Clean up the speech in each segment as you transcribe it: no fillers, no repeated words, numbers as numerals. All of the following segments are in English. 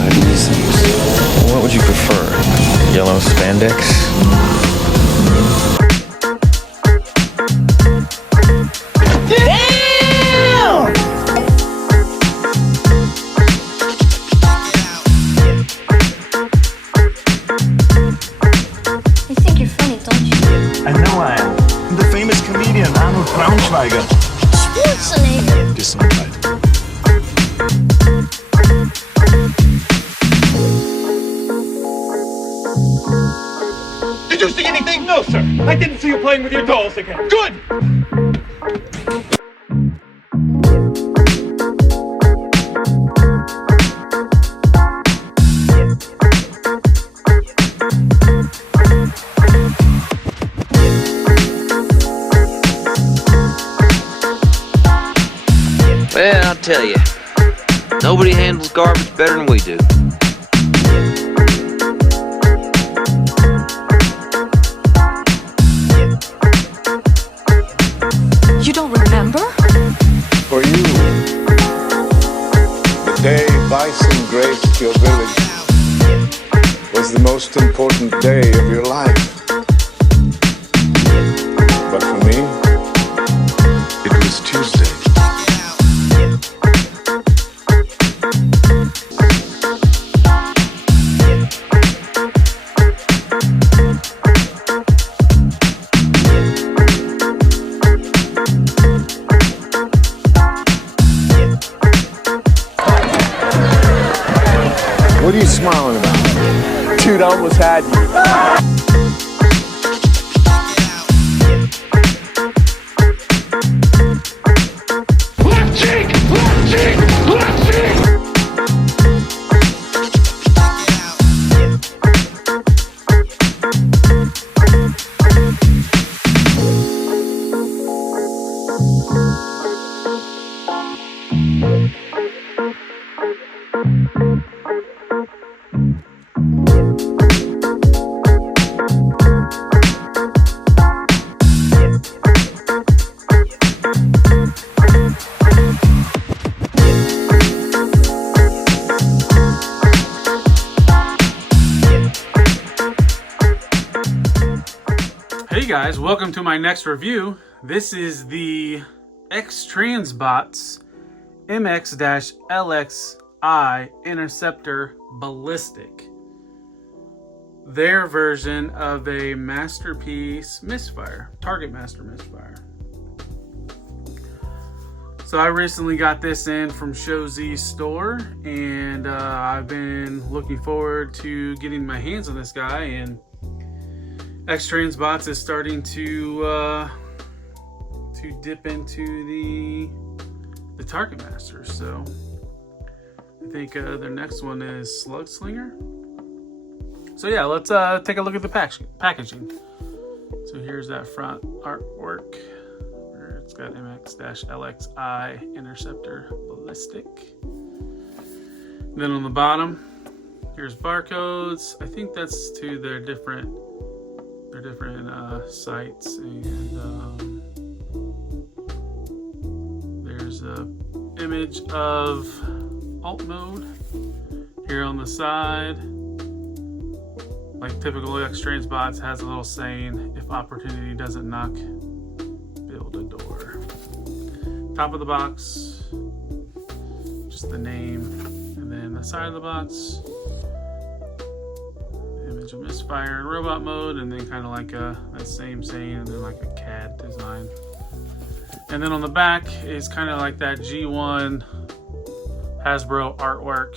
ahead and use these. What would you prefer? Yellow spandex? Did you see anything? No, sir. I didn't see you playing with your dolls again. Good! Well, I'll tell you, nobody handles garbage better than we do. You don't remember? For you, the day bison graced your village was the most important day of your life. But for me, it was Tuesday. What are you smiling about? Dude, I almost had you. Hey guys, welcome to my next review. This is the Xtransbots MX-LXI Inteceptor Ballistic. Their version of a masterpiece Misfire, Target Master Misfire. So I recently got this in from Showz's store, and I've been looking forward to getting my hands on this guy, and Xtransbots is starting to dip into the Target Masters. So I think their next one is Slug Slinger. So yeah, let's take a look at the packaging. So here's that front artwork. It's got MX-LXI Interceptor Ballistic. Then on the bottom, here's barcodes. I think that's to their different sites, and there's a image of alt mode here on the side. Like typical Xtransbots has a little saying, if opportunity doesn't knock, build a door. Top of the box, just the name, and then the side of the box, image of Misfire in robot mode, and then kind of like that same saying, and then like a CAD design. And then on the back is kind of like that G1 Hasbro artwork.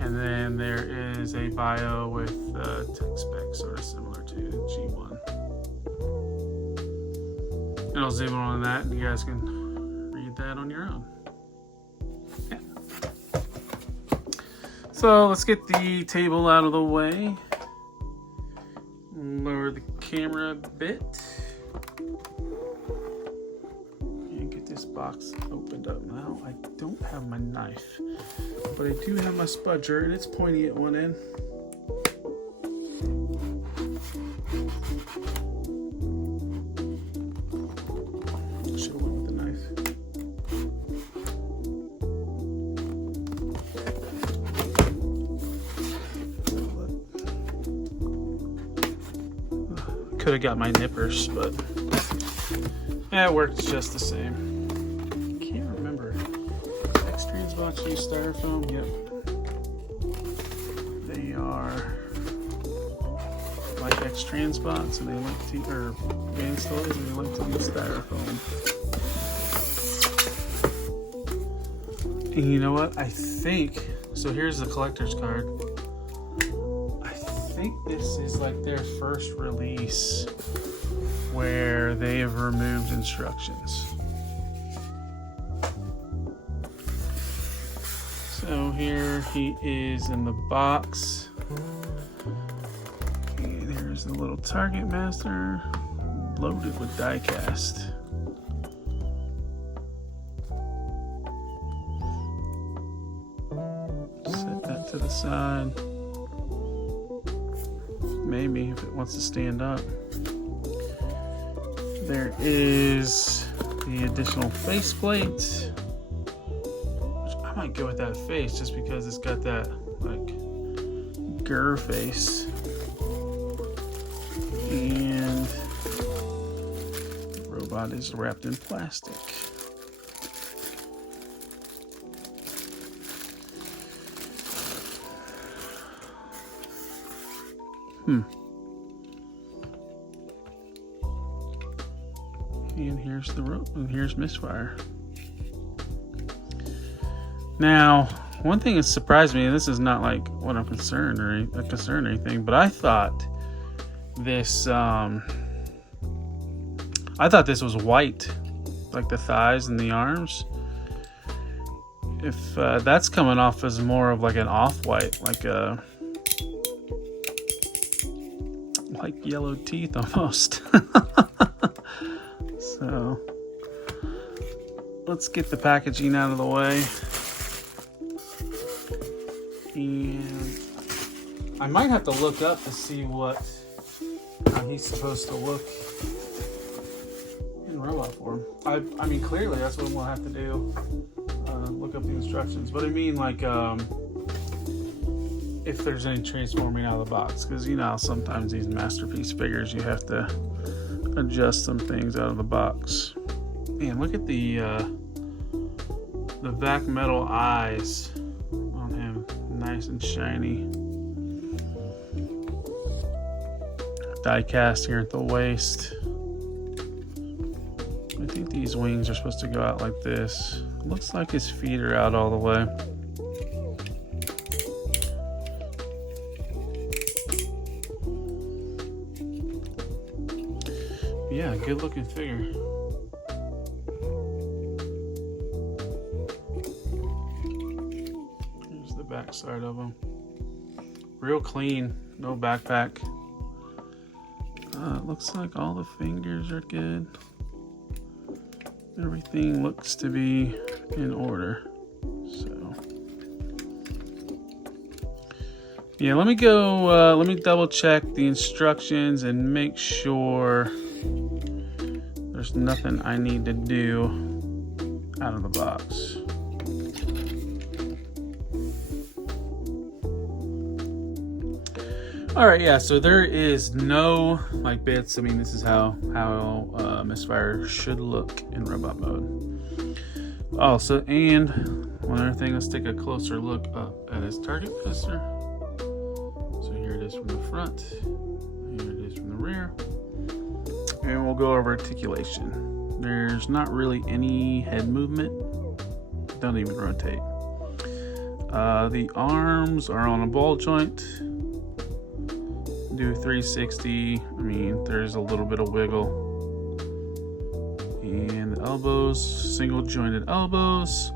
And then there is a bio with tech specs sort of similar to G1. And I'll zoom in on that, and you guys can read that on your own. Yeah. So let's get the table out of the way. Lower the camera a bit. And get this box opened up now. I don't have my knife, but I do have my spudger, and it's pointy at one end. Should have went with the knife. could have got my nippers, but yeah, it works just the same. Can't remember. Xtransbots use styrofoam? Yep. They are like Xtransbots, and they like to, or Vans toys, and they like to use styrofoam. And you know what? I think, so here's the collector's card. I think this is like their first release where they have removed instructions. So here he is in the box. And here's the little target master loaded with die cast. Set that to the side. Maybe if it wants to stand up. There is the additional faceplate. I might go with that face just because it's got that like grr face. And the robot is wrapped in plastic. And here's the rope, and here's Misfire. Now, one thing that surprised me, and this is not like what I'm concerned or anything, but I thought this was white, like the thighs and the arms. If that's coming off as more of like an off-white, like yellow teeth almost. So let's get the packaging out of the way. And I might have to look up to see how he's supposed to look in robot form. I mean, clearly that's what we'll have to do. Look up the instructions. But I mean, like, if there's any transforming out of the box, because you know sometimes these masterpiece figures you have to adjust some things out of the box. Man, look at the vac metal eyes on him, nice and shiny. Die cast here at the waist. I think these wings are supposed to go out like this. Looks like his feet are out all the way. Yeah, good looking figure. Here's the back side of him. Real clean, no backpack. Looks like all the fingers are good. Everything looks to be in order. So, yeah, let me go, let me double check the instructions and make sure there's nothing I need to do out of the box. All right, yeah, so there is no like bits. I mean, this is how Misfire should look in robot mode. Also, and one other thing, let's take a closer look up at his target master. So here it is from the front, here it is from the rear, and we'll go over articulation. There's not really any head movement. Don't even rotate. The arms are on a ball joint. Do 360. I mean, there's a little bit of wiggle. And the elbows, single jointed elbows.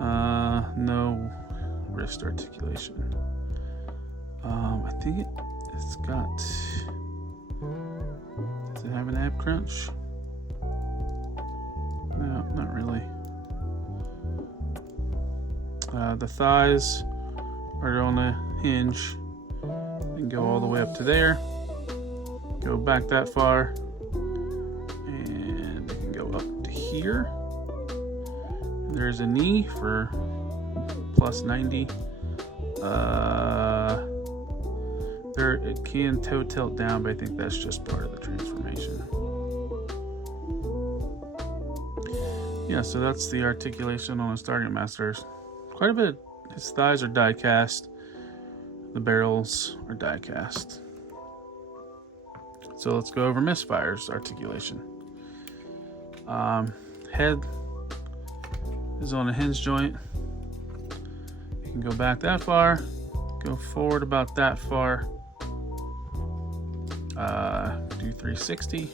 No wrist articulation. I think it's got. Does it have an ab crunch? No, not really. The thighs are on a hinge. And go all the way up to there, go back that far, and they can go up to here. There's a knee for plus 90. It can toe tilt down, but I think that's just part of the transformation. Yeah, so that's the articulation on his Target Masters. Quite a bit. His thighs are die cast. The barrels are die cast. So let's go over Misfire's articulation. Head is on a hinge joint. You can go back that far, go forward about that far, do 360.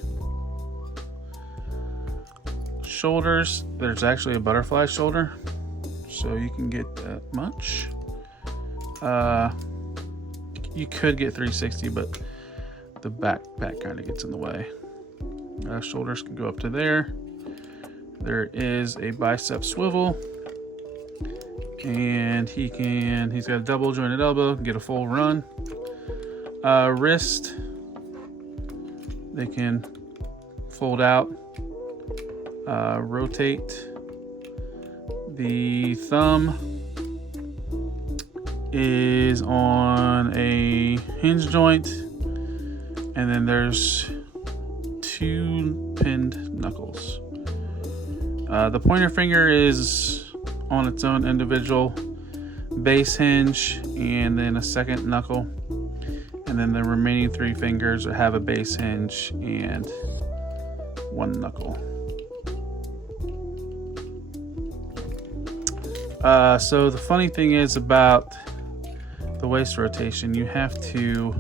Shoulders, there's actually a butterfly shoulder, so you can get that much. You could get 360, but the back kind of gets in the way. Shoulders can go up to there. There is a bicep swivel, and he's got a double jointed elbow, can get a full run. Wrist, they can fold out, rotate. The thumb is on a hinge joint, and then there's 2 pinned knuckles. The pointer finger is on its own individual base hinge and then a second knuckle, and then the remaining 3 fingers have a base hinge and 1 knuckle. So the funny thing is about the waist rotation, you have to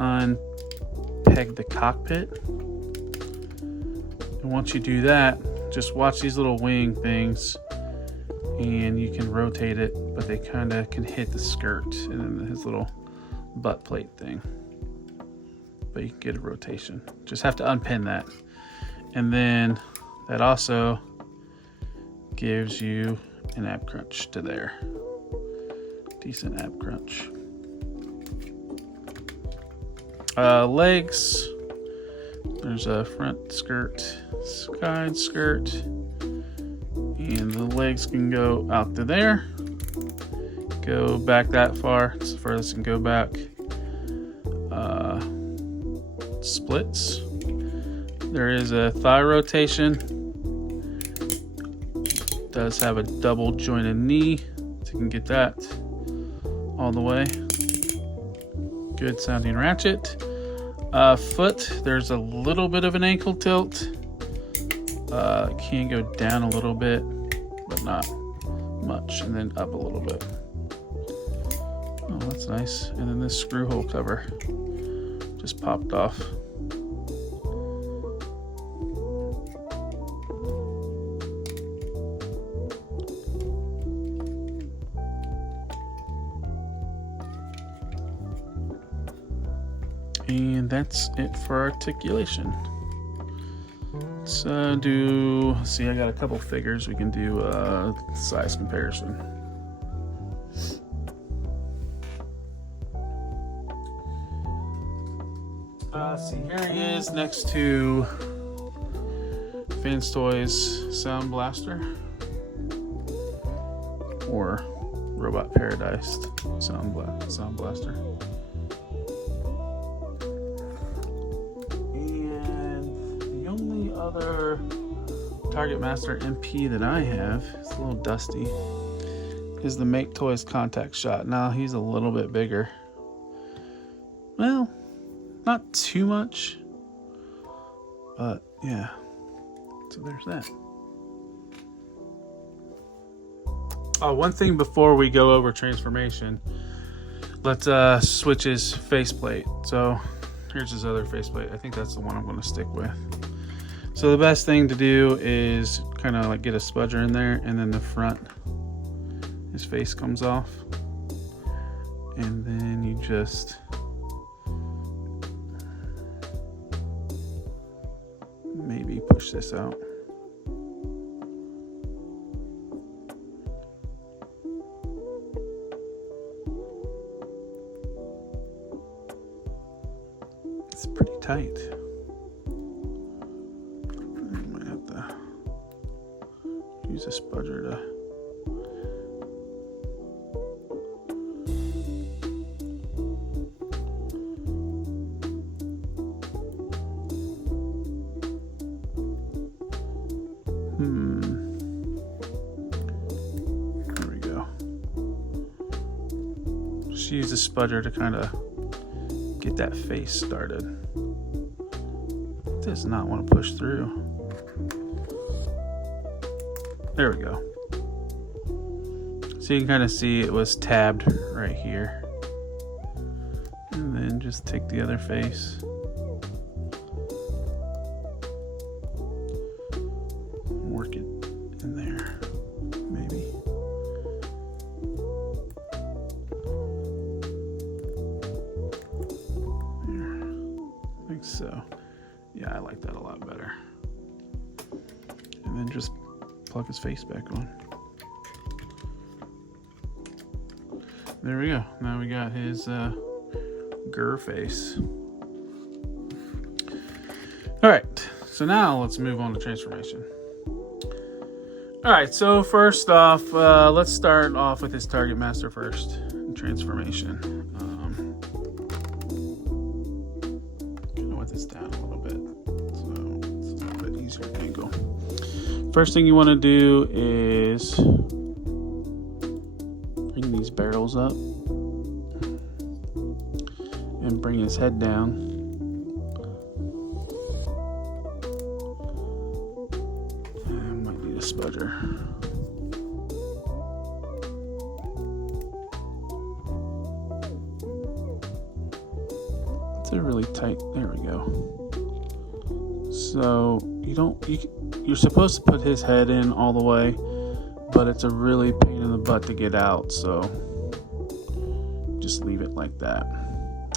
unpeg the cockpit, and once you do that, just watch these little wing things and you can rotate it, but they kind of can hit the skirt and then his little butt plate thing, but you can get a rotation. Just have to unpin that, and then that also gives you an ab crunch to there. Decent ab crunch. Legs, there's a front skirt, side skirt, and the legs can go out to there, go back that far, it's the furthest can go back. Splits, there is a thigh rotation, does have a double jointed knee, so you can get that all the way. Good sounding ratchet. Foot, there's a little bit of an ankle tilt. It can go down a little bit, but not much, and then up a little bit. Oh, that's nice. And then this screw hole cover just popped off. And that's it for articulation. Let's see, I got a couple figures. We can do size comparison. See, here he is next to Fans Toys Sound Blaster, or Robot Paradise Sound Blaster. Other Target Master MP that I have, it's a little dusty, is the Make Toys Contact Shot. Now he's a little bit bigger. Well, not too much, but yeah. So there's that. Oh, one thing before we go over transformation, let's switch his faceplate. So here's his other faceplate. I think that's the one I'm going to stick with. So the best thing to do is kind of like get a spudger in there, and then the front, his face comes off, and then you just maybe push this out. It's pretty tight. Use a spudger to Just use the spudger to kind of get that face started. It does not want to push through. There we go. So you can kind of see it was tabbed right here. And then just take the other face. Work it in there, maybe. There. I think so. Yeah, I like that a lot better. And then just plug his face back on. There we go. Now we got his Grr face. Alright, so now let's move on to transformation. Alright, so first off, let's start off with his target master first. Transformation. Gonna wet this down a little bit so it's a little bit easier to angle. First thing you want to do is bring these barrels up and bring his head down. And might need a spudger. It's a really tight. There we go. So you're supposed to put his head in all the way, but it's a really pain in the butt to get out, so just leave it like that.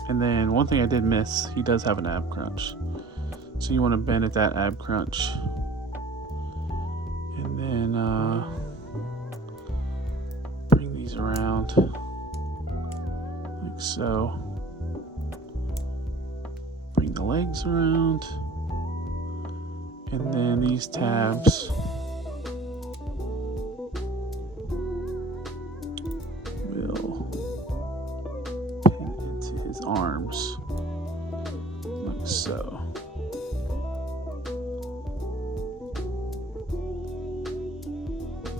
And then one thing I did miss, he does have an ab crunch, so you want to bend at that ab crunch, and then bring these around like so. Bring the legs around, and then these tabs will pin into his arms like so.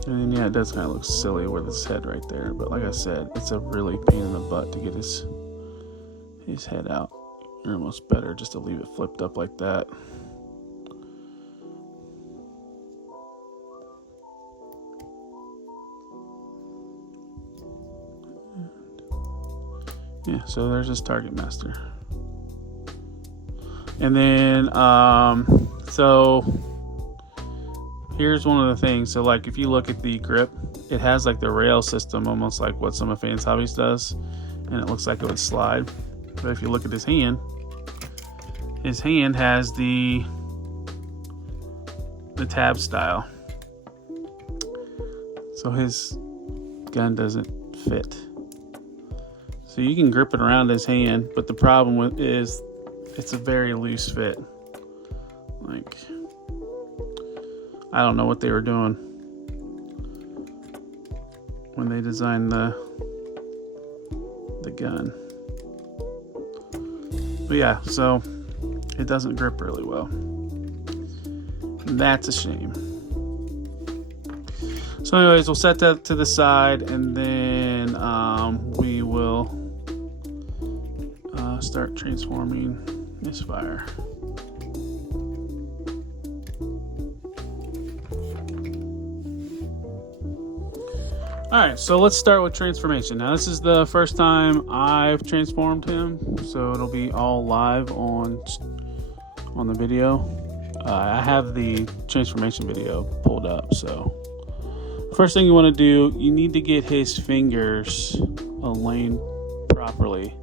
And then yeah, it does kind of look silly with his head right there, but like I said, it's a really pain in the butt to get his head out. You're almost better just to leave it flipped up like that. Yeah, so there's his target master. And then, so here's one of the things. So like if you look at the grip, it has like the rail system, almost like what some of Fans Hobbies does. And it looks like it would slide. But if you look at his hand has the tab style. So his gun doesn't fit. So you can grip it around his hand, but the problem is it's a very loose fit. Like, I don't know what they were doing when they designed the gun. But yeah, so it doesn't grip really well. That's a shame. So anyways, we'll set that to the side, and then we will start transforming Misfire. Alright, so let's start with transformation. Now this is the first time I've transformed him, so it'll be all live on the video. I have the transformation video pulled up, so first thing you want to do, you need to get his fingers aligned properly,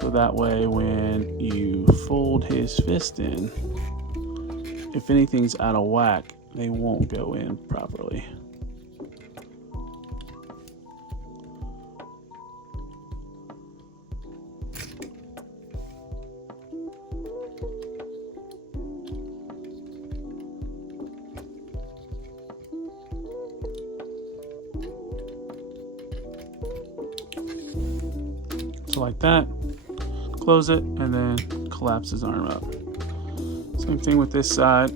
so that way when you fold his fist in, if anything's out of whack, they won't go in properly. So like that, close it, and then collapse his arm up. Same thing with this side.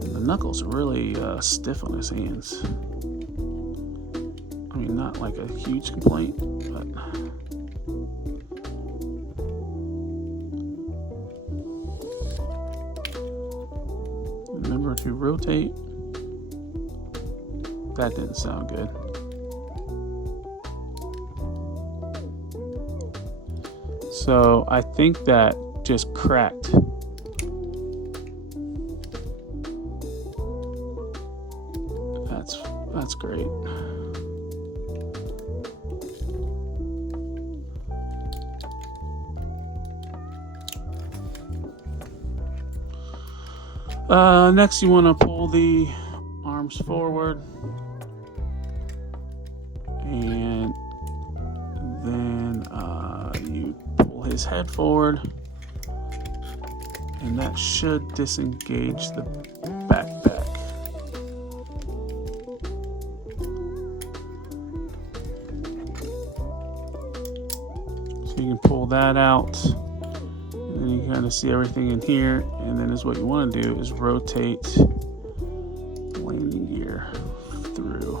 And the knuckles are really stiff on his hands. mean, not like a huge complaint, but remember to rotate. That didn't sound good. So I think that just cracked. That's great. Next you want to pull the arms forward, and then you pull his head forward, and that should disengage the backpack. So you can pull that out, and then you kind of see everything in here, and then is what you want to do is rotate the landing gear through.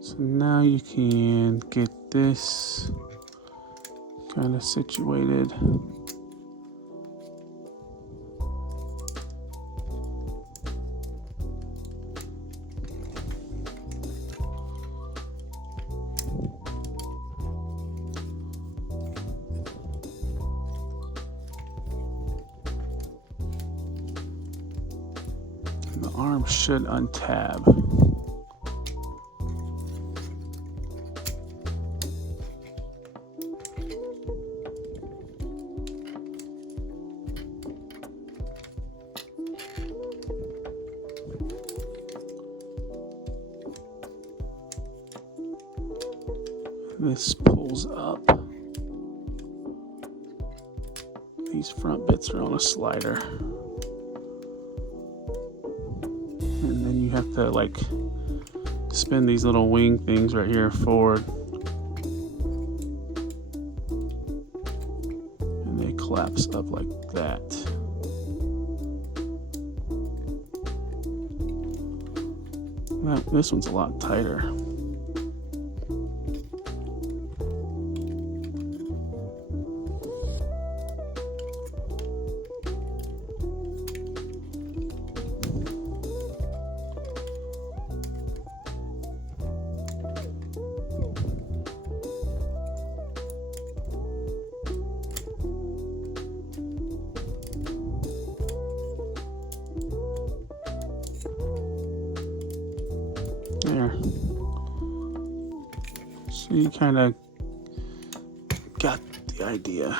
So now you can get this kind of situated. And the arm should untab. This pulls up. These front bits are on a slider. And then you have to like spin these little wing things right here forward. And they collapse up like that. Well, this one's a lot tighter. There. So you kind of got the idea.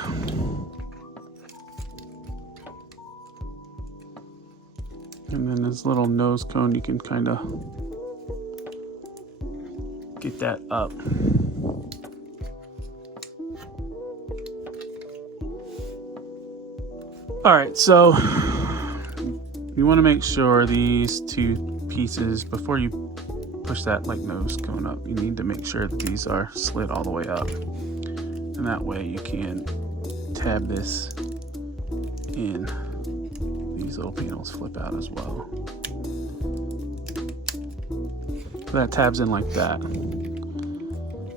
And then this little nose cone, you can kind of get that up. All right, so you want to make sure these two pieces, before you push that like nose cone up, you need to make sure that these are slid all the way up, and that way you can tab this in. These little panels flip out as well. That tabs in like that.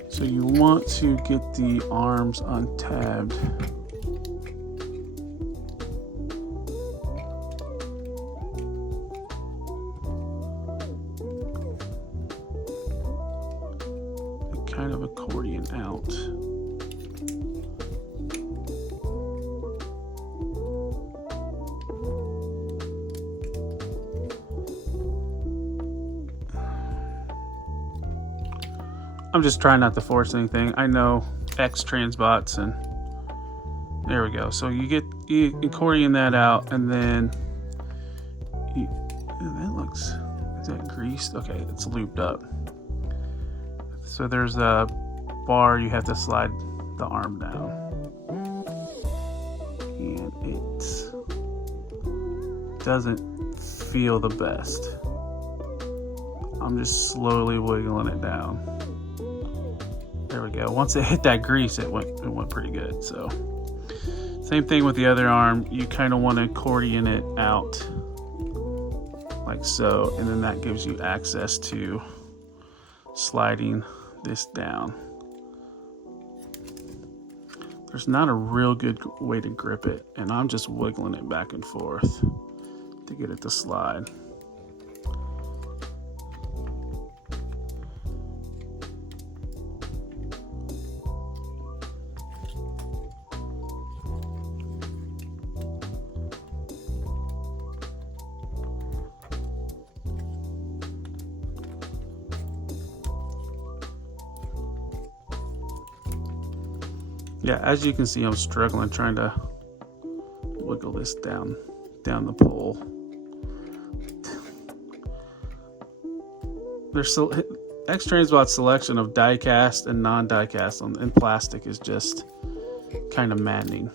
So you want to get the arms untabbed. Kind of accordion out. I'm just trying not to force anything. I know Xtransbots, and there we go. So you accordion that out, and then that looks, is that greased? Okay, it's looped up. So there's a bar you have to slide the arm down, and it doesn't feel the best. I'm just slowly wiggling it down. There we go. Once it hit that grease, it went pretty good. So Same thing with the other arm. You kind of want to accordion it out like so, and then that gives you access to sliding this down. There's not a real good way to grip it, and I'm just wiggling it back and forth to get it to slide. Yeah, as you can see, I'm struggling trying to wiggle this down the pole. There's Xtransbots selection of die-cast and non-die-cast in plastic is just kind of maddening.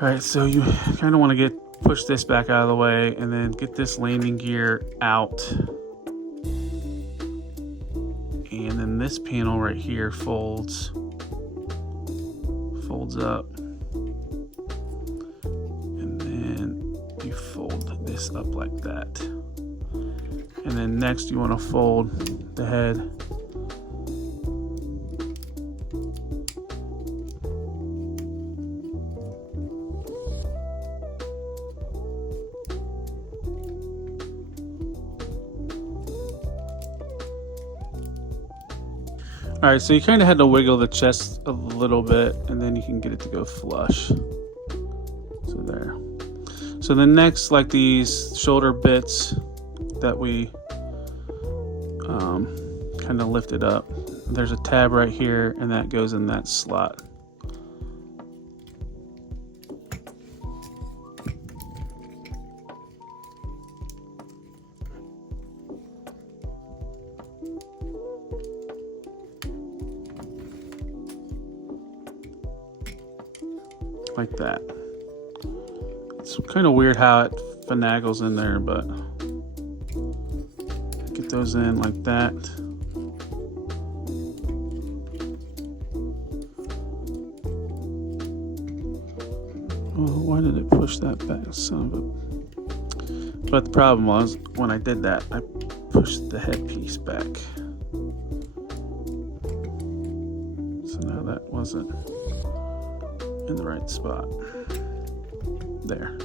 All right, so you kind of want to push this back out of the way and then get this landing gear out. And then this panel right here folds up, and then you fold this up like that. And then next you want to fold the head. All right, so you kind of had to wiggle the chest a little bit, and then you can get it to go flush. So there. So the next, like these shoulder bits that we kind of lifted up, there's a tab right here, and that goes in that slot. Like that. It's kind of weird how it finagles in there, but get those in like that. Oh, why did it push that back? Son of a... But the problem was, when I did that, I pushed the headpiece back. So now that wasn't in the right spot. There.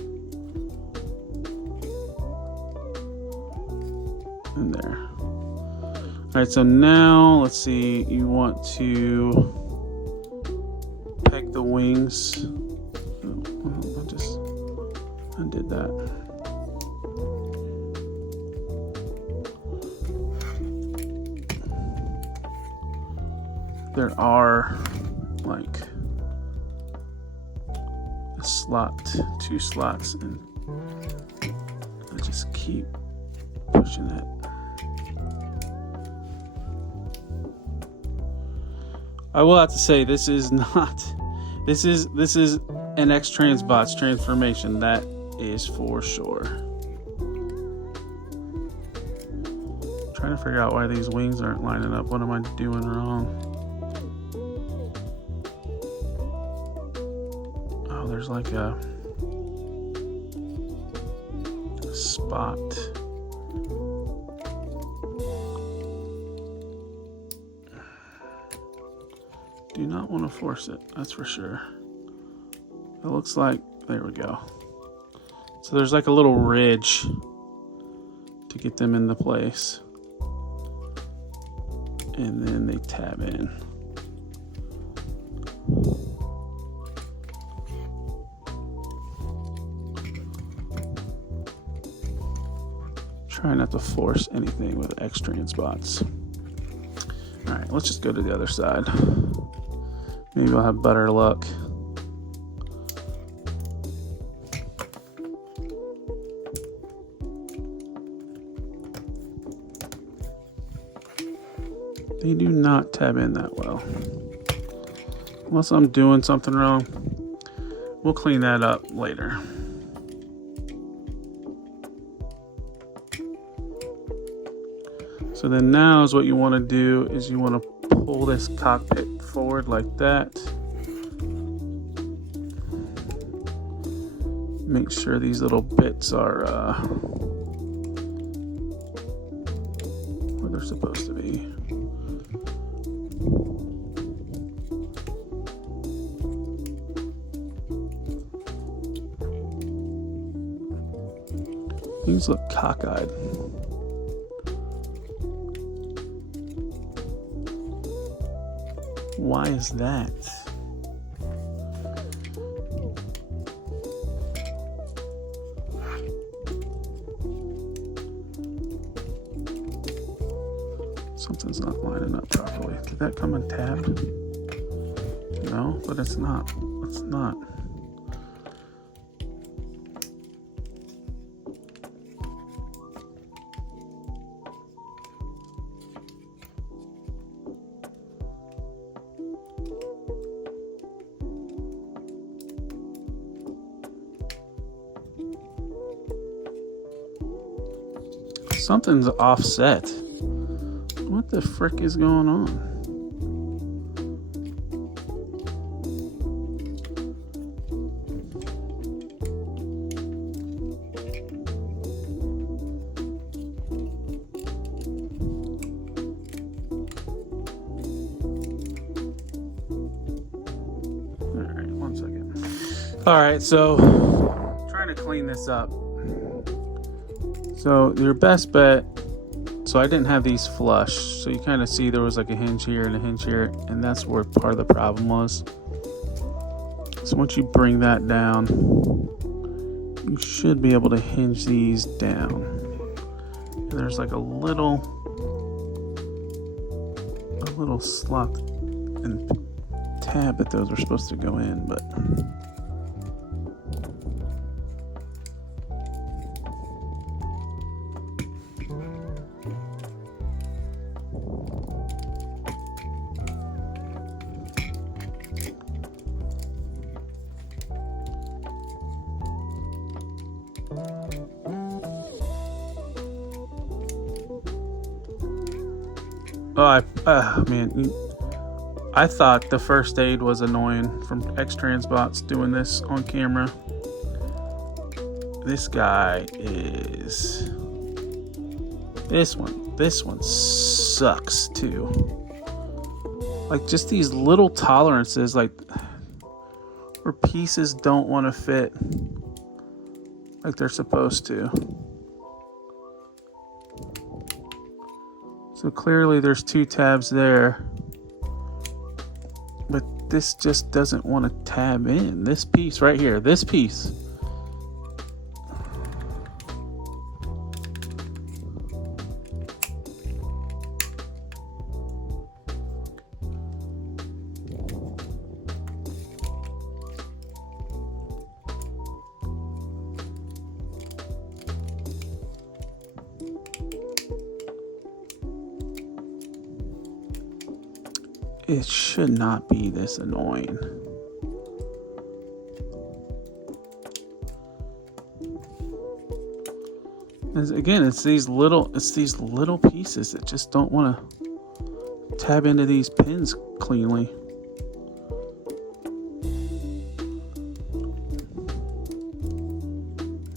And there. All right, so now let's see, you want to peg the wings. Oh, I just undid that. There are like two slots, and I just keep pushing it. I will have to say, this is an Xtransbots transformation, that is for sure. I'm trying to figure out why these wings aren't lining up. What am I doing wrong? There's like a spot. Do not want to force it, that's for sure. It looks like, there we go. So there's like a little ridge to get them into place. And then they tab in. Try not to force anything with Xtransbots. All right, let's just go to the other side. Maybe I'll have better luck. They do not tab in that well. Unless I'm doing something wrong. We'll clean that up later. So then now is what you want to do is you want to pull this cockpit forward like that. make sure these little bits are where they're supposed to be. These look cockeyed. Why is that? Something's not lining up properly. Did that come untabbed? No, but it's not. It's not. Something's offset. What the frick is going on? All right, 1 second. All right, so trying to clean this up. So your best bet, so I didn't have these flush, so you kind of see there was like a hinge here and a hinge here, and that's where part of the problem was. So once you bring that down, you should be able to hinge these down. And there's like a little slot and tab that those are supposed to go in, but man, I thought the first aid was annoying from Xtransbots doing this on camera. This guy is... This one sucks too. Like just these little tolerances, like where pieces don't want to fit like they're supposed to. So clearly there's 2 tabs there, but this just doesn't want to tab in. This piece right here, this piece. It should not be this annoying. And again, it's these little pieces that just don't want to tab into these pins cleanly.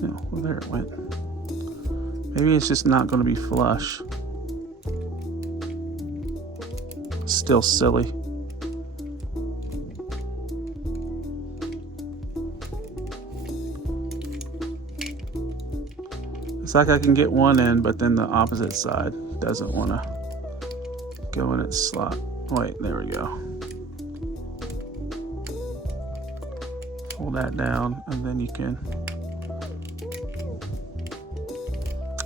Oh, well, there it went. Maybe it's just not going to be flush. Still silly. It's like I can get one in, but then the opposite side doesn't want to go in its slot. Wait, there we go. Pull that down, and then you can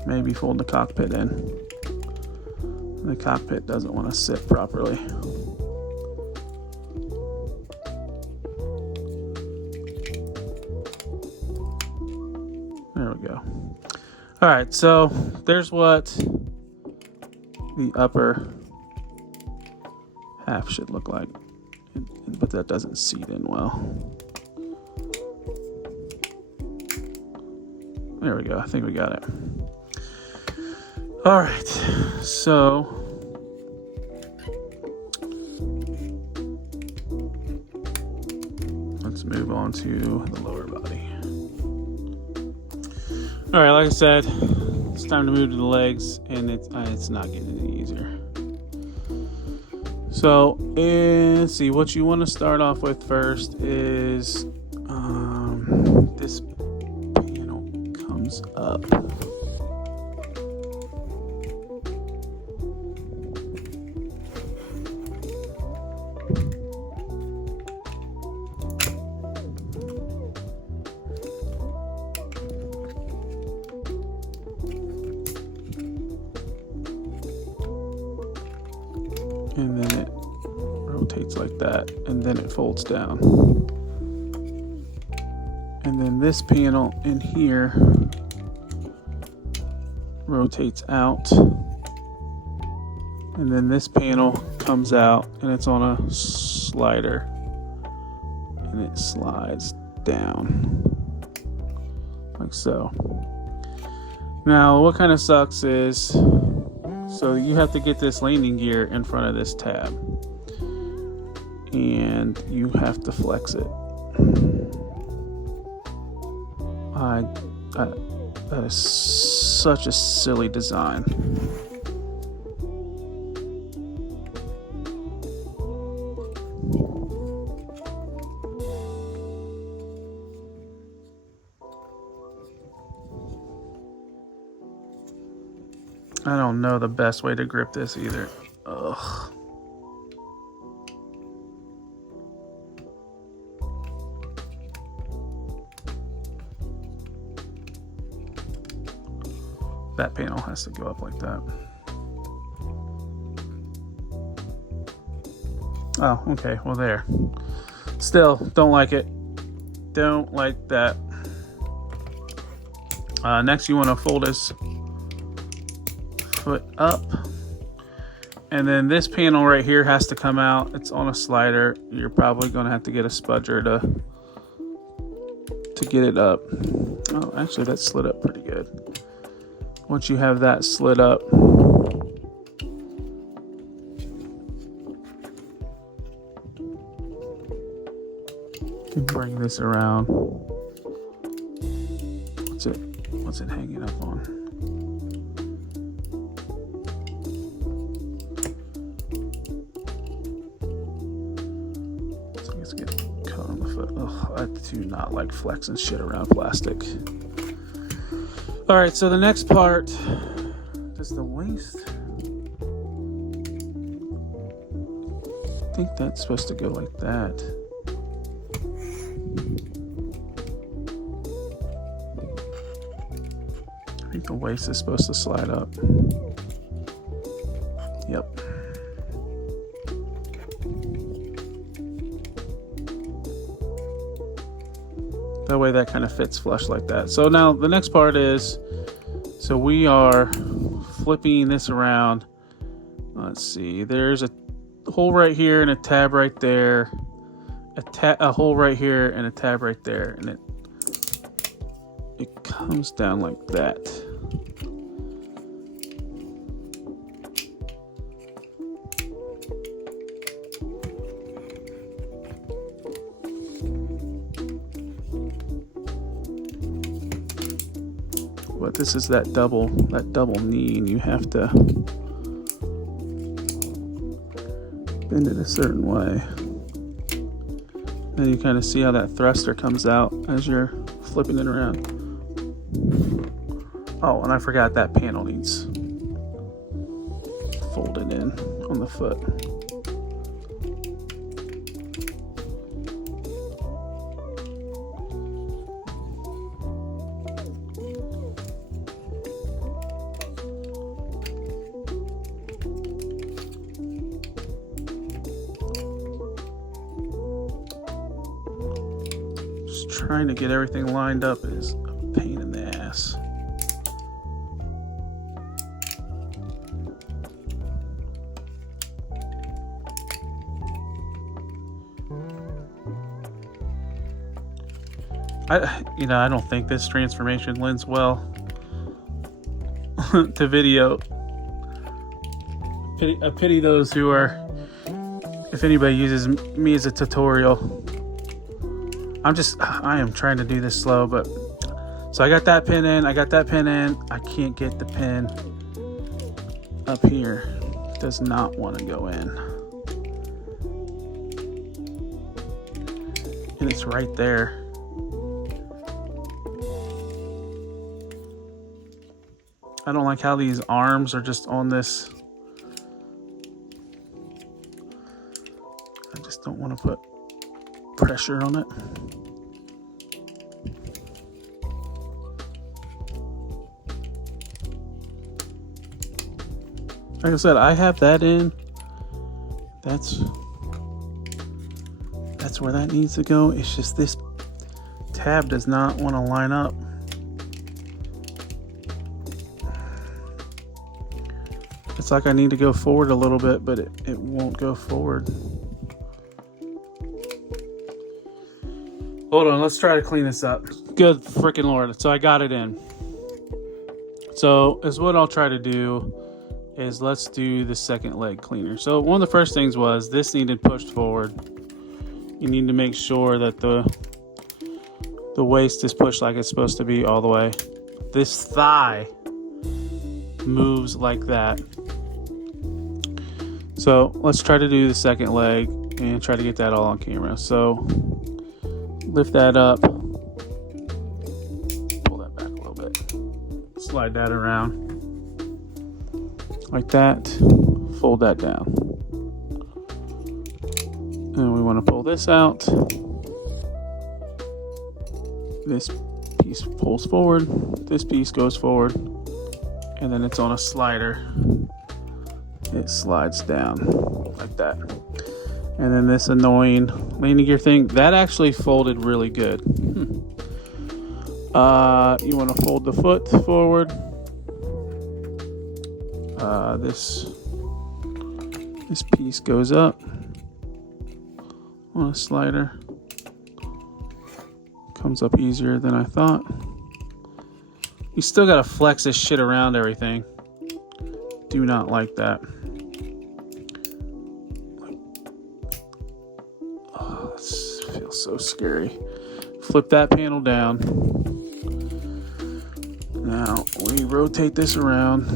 maybe fold the cockpit in. The cockpit doesn't want to sit properly. There we go. All right, so there's what the upper half should look like, but that doesn't seat in well. There we go. I think we got it. All right, so let's move on to the lower body. All right, like I said, it's time to move to the legs, and it's not getting any easier. So, let's see. What you want to start off with first is this panel comes up. And then it rotates like that, and then it folds down. And then this panel in here rotates out. And then this panel comes out, and it's on a slider. And it slides down. Like so. Now, what kind of sucks is, so you have to get this landing gear in front of this tab, and you have to flex it. That is such a silly design. I don't know the best way to grip this either. Ugh. That panel has to go up like that. Oh, okay. Well, there. Still, don't like it. Don't like that. Next, you want to fold this foot up, and then this panel right here has to come out. It's on a slider. You're probably going to have to get a spudger to get it up. Oh, actually, that slid up pretty good. Once you have that slid up, you bring this around. What's it hanging up on? It's getting caught on the foot. Ugh, I do not like flexing shit around plastic. All right, so the next part is the waist. I think that's supposed to go like that. I think the waist is supposed to slide up. Yep. That way that kind of fits flush like that. So now the next part is, so we are flipping this around. Let's see, there's a hole right here and a tab right there, a hole right here and a tab right there, and it comes down like that. But this is that double knee, and you have to bend it a certain way. Then you kind of see how that thruster comes out as you're flipping it around. Oh, and I forgot that panel needs folded in on the foot. Trying to get everything lined up is a pain in the ass. I don't think this transformation lends well to video. I pity those who are, if anybody uses me as a tutorial. I am trying to do this slow, but So I got that pin in. I can't get the pin up here. It does not want to go in. And it's right there. I don't like how these arms are just on this. I just don't want to put pressure on it. Like I said, I have that in. That's where that needs to go. It's just this tab does not want to line up. It's like I need to go forward a little bit, but it won't go forward. Hold on, let's try to clean this up. Good freaking Lord. So I got it in. So is what I'll try to do is let's do the second leg cleaner. So one of the first things was this needed pushed forward. You need to make sure that the waist is pushed like it's supposed to be all the way. This thigh moves like that. So let's try to do the second leg and try to get that all on camera. So lift that up, pull that back a little bit, slide that around like that, fold that down. And we want to pull this out. This piece pulls forward, this piece goes forward, and then it's on a slider. It slides down like that. And then this annoying landing gear thing, that actually folded really good. You want to fold the foot forward. This piece goes up on a slider. Comes up easier than I thought. You still gotta flex this shit around everything. Do not like that. Oh, this feels so scary. Flip that panel down. Now we rotate this around.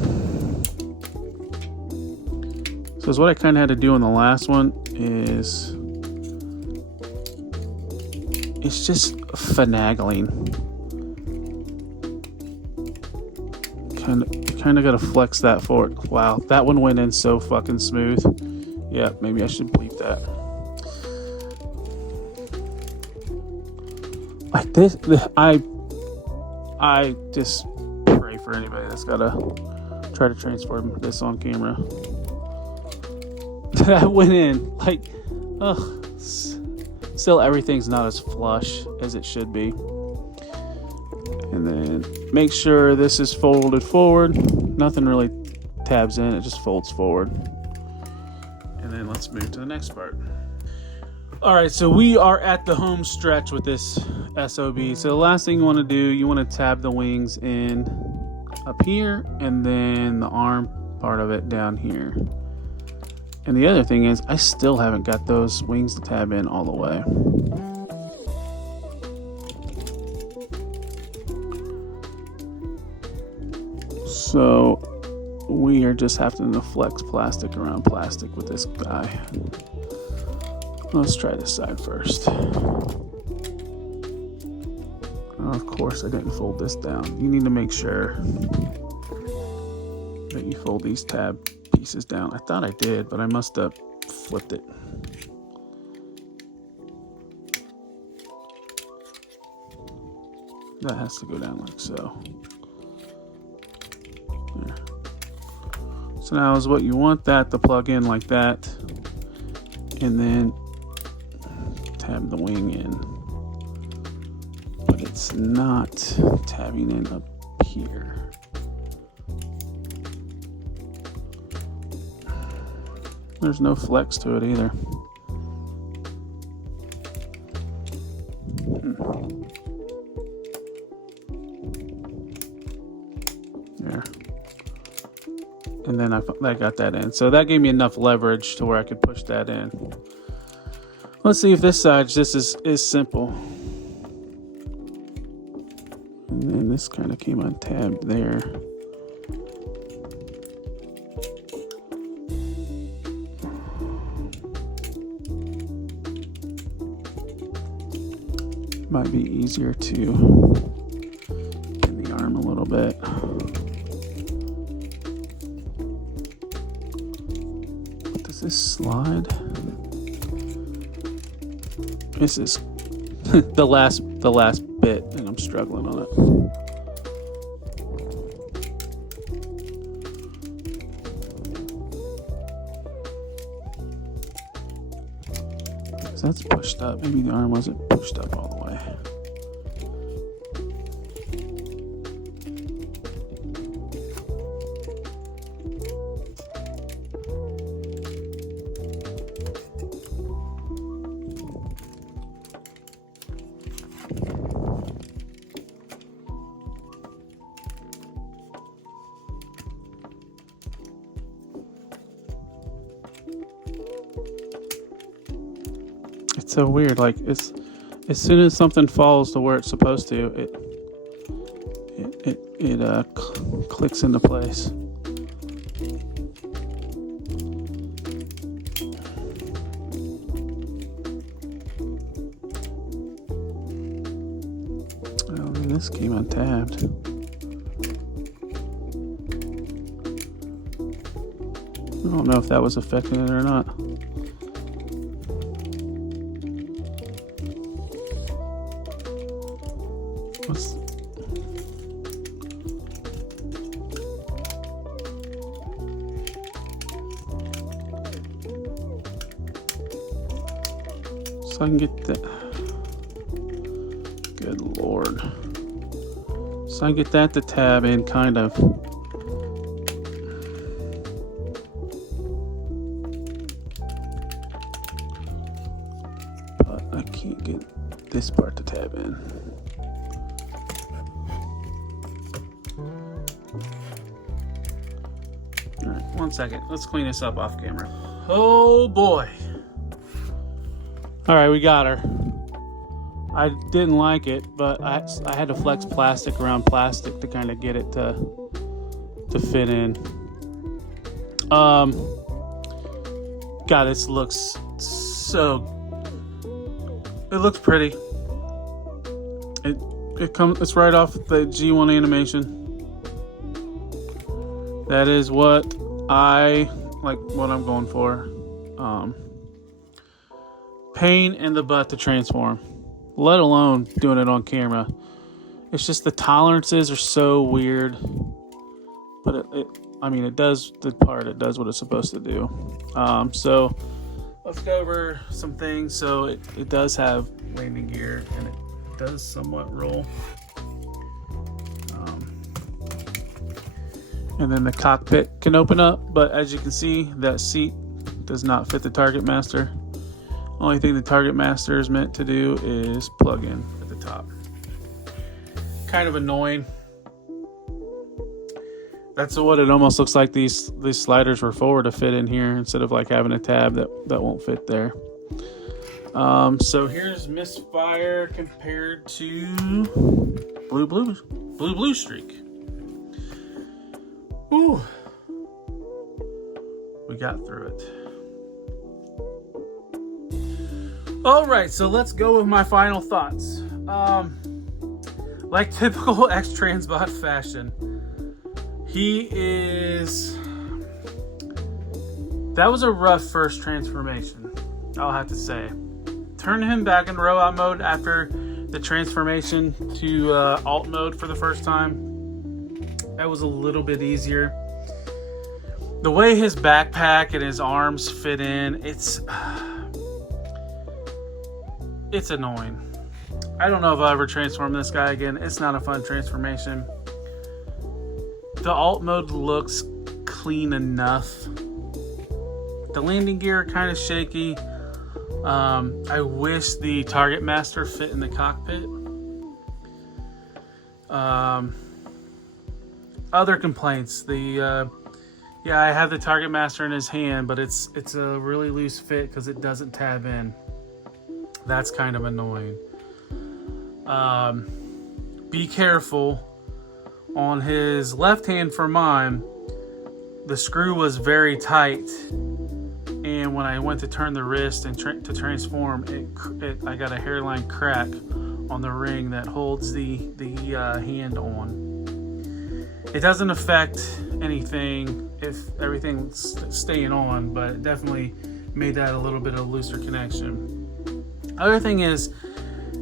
So what I kind of had to do on the last one is it's just finagling. Kind of got to flex that forward. Wow, that one went in so fucking smooth. Yeah, maybe I should bleep that. Like this, I just pray for anybody that's got to try to transform this on camera. That went in like, ugh. Still, everything's not as flush as it should be. And then make sure this is folded forward. Nothing really tabs in, it just folds forward. And then let's move to the next part. All right, so we are at the home stretch with this SOB. So the last thing you want to do, you want to tab the wings in up here, and then the arm part of it down here. And the other thing is, I still haven't got those wings to tab in all the way. So we are just having to flex plastic around plastic with this guy. Let's try this side first. Of course, I didn't fold this down. You need to make sure that you fold these tab pieces down. I thought I did, but I must have flipped it. That has to go down like so. There. So now is what you want that to plug in like that, and then tab the wing in, but it's not tabbing in up here. There's no flex to it either. There. And then I got that in. So that gave me enough leverage to where I could push that in. Let's see if this side just is simple. And And then this kind of came untabbed there. Might be easier to bend the arm a little bit. But does this slide? This is the last bit, and I'm struggling on it. So that's pushed up. Maybe the arm wasn't pushed up all the way. It's so weird. Like it's as soon as something falls to where it's supposed to, it clicks into place. Oh, and this came untabbed. I don't know if that was affecting it or not. So I can get that. Good Lord. So I can get that to tab in kind of. But I can't get this part to tab in. Alright, 1 second. Let's clean this up off camera. Oh boy. All right, we got her. I didn't like it, but I had to flex plastic around plastic to kind of get it to fit in. God, this looks so. It looks pretty. It's right off the G1 animation. That is what I like. What I'm going for. Pain in the butt to transform, let alone doing it on camera. It's just the tolerances are so weird, but it does the part. It does what it's supposed to do. So let's go over some things. So it does have landing gear, and it does somewhat roll. And then the cockpit can open up, but as you can see, that seat does not fit the Target Master. Only thing the Target Master is meant to do is plug in at the top. Kind of annoying. That's what it almost looks like. These sliders were forward to fit in here instead of like having a tab that won't fit there. So here's Misfire compared to Blue Streak. Ooh, we got through it. All right, so let's go with my final thoughts. Like typical Xtransbot fashion, that was a rough first transformation, I'll have to say. Turn him back in robot mode after the transformation to alt mode for the first time. That was a little bit easier. The way his backpack and his arms fit in, it's annoying. I don't know if I'll ever transform this guy again. It's not a fun transformation. The alt mode looks clean enough. The landing gear kind of shaky. I wish the Target Master fit in the cockpit. Other complaints. I have the Target Master in his hand, but it's a really loose fit because it doesn't tab in. That's kind of annoying. be careful. On his left hand for mine, the screw was very tight, and when I went to turn the wrist and to transform, I got a hairline crack on the ring that holds the hand on. It doesn't affect anything if everything's staying on, but it definitely made that a little bit of a looser connection. Other thing is,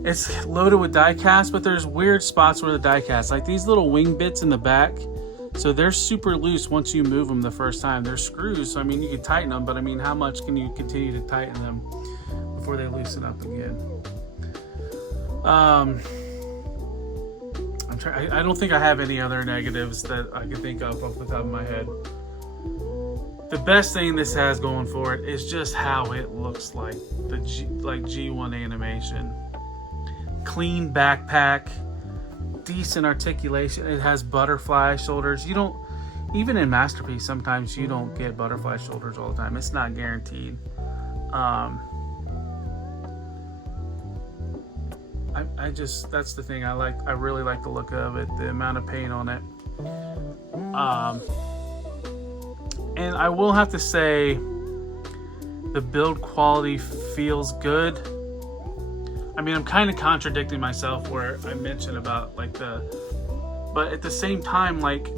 it's loaded with die cast, but there's weird spots where the die cast, like these little wing bits in the back, so they're super loose once you move them the first time. They're screws, so I mean you can tighten them, but I mean how much can you continue to tighten them before they loosen up again? I don't think I have any other negatives that I can think of off the top of my head. The best thing this has going for it is just how it looks like the G1 animation. Clean backpack, decent articulation. It has butterfly shoulders. You don't, even in Masterpiece, sometimes you don't get butterfly shoulders all the time. It's not guaranteed. I just, that's the thing I like. I really like the look of it, the amount of paint on it. And I will have to say, the build quality feels good. I mean, I'm kind of contradicting myself where I mentioned about like but at the same time, like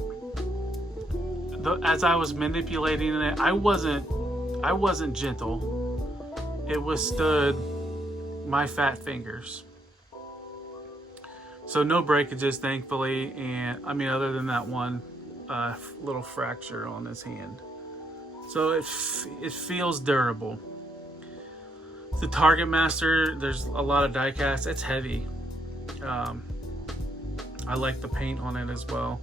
as I was manipulating it, I wasn't gentle. It withstood my fat fingers. So no breakages, thankfully, and I mean other than that one little fracture on his hand. So it feels durable. The Target Master, there's a lot of die cast. It's heavy. I like the paint on it as well.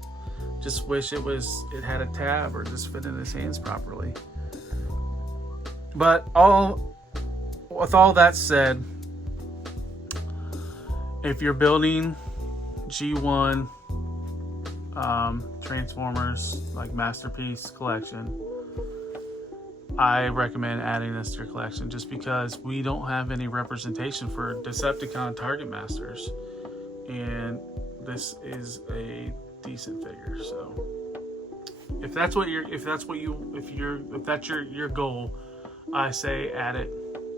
Just wish it had a tab or just fit in his hands properly. But with all that said, if you're building G1 Transformers like Masterpiece collection, I recommend adding this to your collection just because we don't have any representation for Decepticon Target Masters, and this is a decent figure. So if that's your goal, I say add it.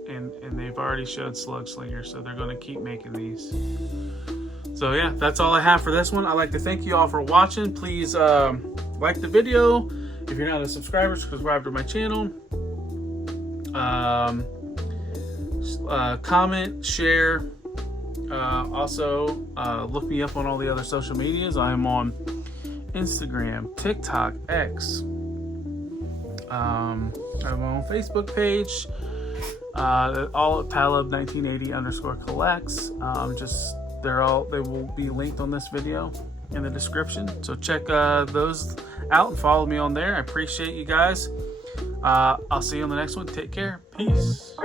And they've already showed Slug Slinger, so they're going to keep making these. So yeah, that's all I have for this one. I'd like to thank you all for watching. Please like the video. If you're not a subscriber, subscribe to my channel. Comment, share. Also, look me up on all the other social medias. I'm on Instagram, TikTok, X. I'm on Facebook page. All at Talib1980_collects. They will be linked on this video in the description. So check those out and follow me on there. I appreciate you guys. I'll see you on the next one. Take care. Peace.